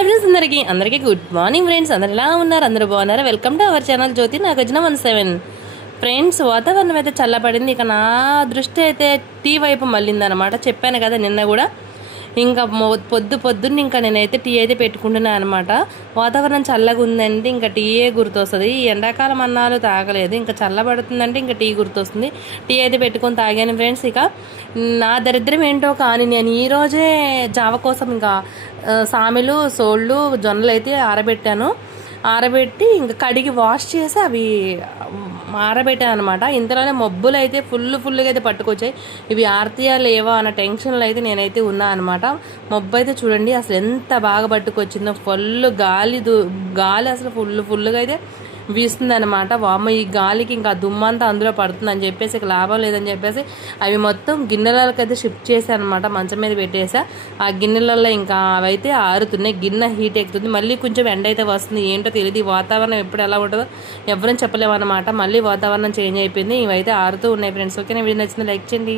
Hi friends, అందరికీ good morning friends. అందరు ఎలా ఉన్నారు? అందరూ బాగున్నారు? Welcome to our channel Jyothi Nagarjuna 17 friends. వాతావరణం అయితే చల్లబడింది. ఇక నా దృష్టి అయితే టీ వైపు మళ్ళిందనమాట. చెప్పాను కదా నిన్న కూడా. ఇంకా పొద్దున్న ఇంకా నేనైతే టీ అయితే పెట్టుకుంటున్నాను అనమాట. వాతావరణం చల్లగా ఉందంటే ఇంకా టీయే గుర్తొస్తుంది. ఈ ఎండాకాలం అన్నాలు తాగలేదు, ఇంకా చల్లబడుతుందంటే ఇంకా టీ గుర్తొస్తుంది. టీ అయితే పెట్టుకొని తాగాను ఫ్రెండ్స్. ఇక నా దరిద్రం ఏంటో కానీ నేను ఈరోజే జావ కోసం ఇంకా సామెలు, సోళ్ళు, జొన్నలు అయితే ఆరబెట్టి ఇంకా కడిగి వాష్ చేసి అవి ఆరబెట్టాను అనమాట. ఇంతలోనే మబ్బులు అయితే ఫుల్గా అయితే పట్టుకొచ్చాయి. ఇవి ఆర్తీయా లేవా అన్న టెన్షన్లో అయితే నేనైతే ఉన్నా అనమాట. మబ్బు అయితే చూడండి అసలు ఎంత బాగా పట్టుకొచ్చిందో. గాలి అసలు ఫుల్గా అయితే వీస్తుంది అనమాట. వామ్మ ఈ గాలికి ఇంకా దుమ్మంతా అందులో పడుతుంది అని చెప్పేసి ఇక లాభం లేదని చెప్పేసి అవి మొత్తం గిన్నెలకి అయితే షిఫ్ట్ చేశాను అనమాట. మంచం మీద పెట్టేసా. ఆ గిన్నెలలో ఇంకా అవైతే ఆరుతున్నాయి. గిన్నె హీట్ ఎక్కుతుంది. మళ్ళీ కొంచెం ఎండ అయితే వస్తుంది. ఏంటో తెలియదు. ఈ వాతావరణం ఎప్పుడు ఎలా ఉంటుందో ఎవరని చెప్పలేము అనమాట. మళ్ళీ వాతావరణం చేంజ్ అయిపోయింది. ఇవైతే ఆరుతూ ఉన్నాయి ఫ్రెండ్స్. ఓకేనా? వీడియో నచ్చింది లైక్ చేయండి.